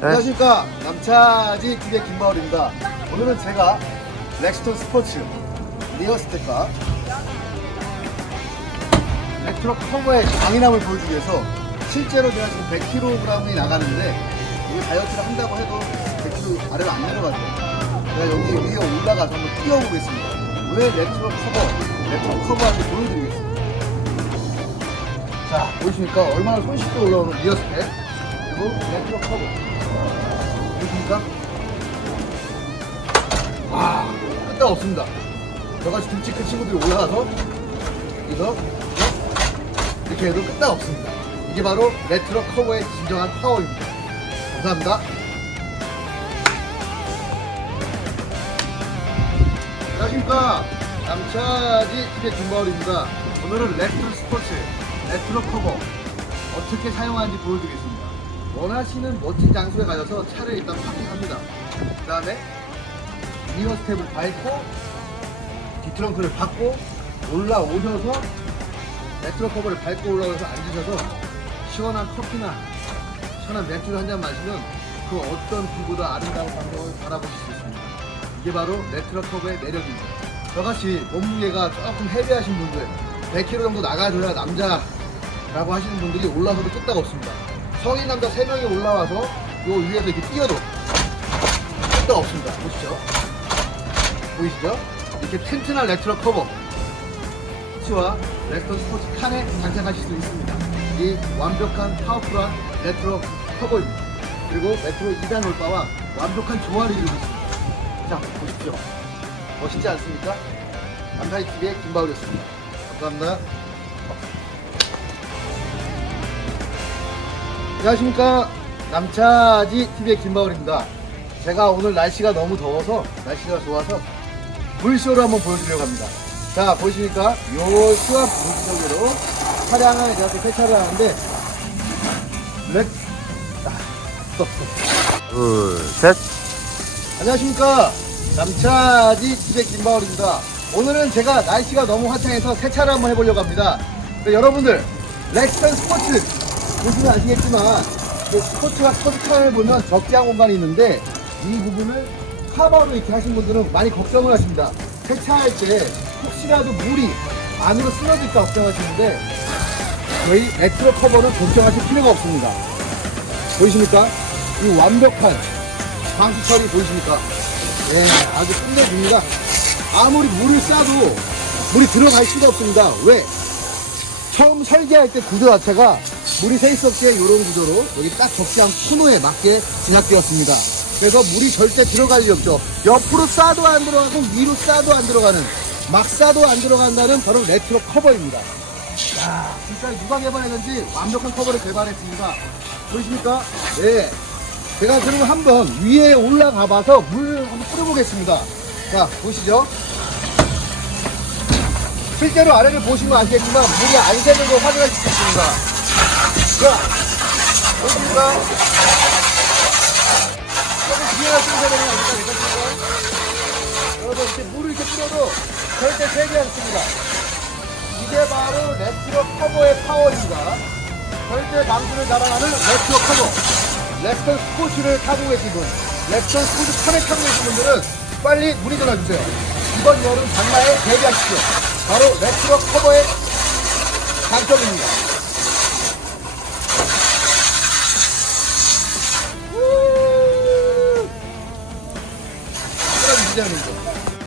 안녕하십니까. 남차지 TV의 김마을입니다. 오늘은 제가 렉스톤 스포츠 리어스텝과 레트로 커버의 강인함을 보여주기 위해서 실제로 제가 지금 100kg이 나가는데 이거 다이어트를 한다고 해도 100kg 아래로 안 내려가죠. 제가 여기 위에 올라가서 한번 뛰어보겠습니다. 왜 레트로 커버 레트로 커버한지 보여드리겠습니다. 자 보이십니까? 얼마나 손쉽게 올라오는 리어스텝. 그리고 레트로 커버 보십니까? 와, 끄떡 없습니다. 저같이 등치 큰 친구들이 올라가서 여기서 이렇게 해도 끄떡 없습니다. 이게 바로 레트로 커버의 진정한 파워입니다. 감사합니다. 안녕하십니까. 남차지 TV의 김바울입니다. 오늘은 레트로 스포츠, 레트로 커버 어떻게 사용하는지 보여드리겠습니다. 원하시는 멋진 장소에 가셔서 차를 일단 파킹합니다. 그 다음에 리어 스텝을 밟고 뒤트렁크를 받고 올라오셔서 레트로 커버를 밟고 올라오셔서 앉으셔서 시원한 커피나 시원한 맥주를 한 잔 마시면 그 어떤 빛보다 아름다운 광경을 바라보실 수 있습니다. 이게 바로 레트로 커버의 매력입니다. 저같이 몸무게가 조금 헤비하신 분들 100kg 정도 나가줘야 남자라고 하시는 분들이 올라서도 끄떡 없습니다. 성인 남자 3명이 올라와서 요 위에서 이렇게 뛰어도 끄떡 없습니다. 보시죠. 보이시죠? 이렇게 튼튼한 레트로 커버 스포츠와 레트로 스포츠 칸에 장착하실 수 있습니다. 이 완벽한 파워풀한 레트로 커버입니다. 그리고 레트로 2단 올바와 완벽한 조화를 이루고 있습니다. 자, 보십시오. 멋있지 않습니까? 남자이 TV의 김바울이었습니다. 감사합니다. 안녕하십니까. 남차지 TV의 김바울입니다. 제가 오늘 날씨가 너무 더워서, 날씨가 좋아서 물쇼를 한번 보여드리려고 합니다. 자, 보이십니까? 요 수압 물속으로 차량을 이렇게 세차를 하는데, 렉, 아, 스톱, 스톱. 둘, 셋. 안녕하십니까 남차지 TV의 김바울입니다 오늘은 제가 날씨가 너무 화창해서 세차를 한번 해보려고 합니다 네, 여러분들 렉스턴 스포츠 보시면 아시겠지만 그 스포츠와 터스칸을 보면 적재한 공간이 있는데 이 부분을 카바로 이렇게 하신 분들은 많이 걱정을 하십니다 세차할 때 혹시라도 물이 안으로 스며들까 걱정하시는데 저희 레트로 커버는 걱정하실 필요가 없습니다 보이십니까? 이 완벽한 방수 처리 보이십니까? 예, 아주 끝내줍니다. 아무리 물을 싸도 물이 들어갈 수가 없습니다. 왜? 처음 설계할 때 구조 자체가 물이 새 있었기에 이런 구조로 여기 딱 적시한 코너에 맞게 진압되었습니다. 그래서 물이 절대 들어갈 리 없죠. 옆으로 싸도 안 들어가고 위로 싸도 안 들어가는 막 싸도 안 들어간다는 바로 레트로 커버입니다. 야, 진짜 누가 개발했는지 완벽한 커버를 개발했습니다. 보이십니까? 예. 제가 그러면 한번 위에 올라가 봐서 물 한번 뿌려보겠습니다. 자, 보시죠. 실제로 아래를 보시면 아시겠지만 물이 안 새는 걸 확인할 수 있습니다. 자, 보십니까? 조금 뒤에 가시면 되는 거 아닙니까? 괜찮습니까? 여러분, 이렇게 물을 이렇게 뿌려도 절대 새지 않습니다. 이게 바로 레트로 커버의 파워입니다. 절대 방수를 자랑하는 레트로 커버. 렉스턴 스포츠를 타고 계신 분, 렉스턴 스포츠 차를 타고 계신 분들은 빨리 문의 전화주세요. 이번 여름 장마에 대비하십시오. 바로 레트로 커버의 장점입니다. 디자인이죠.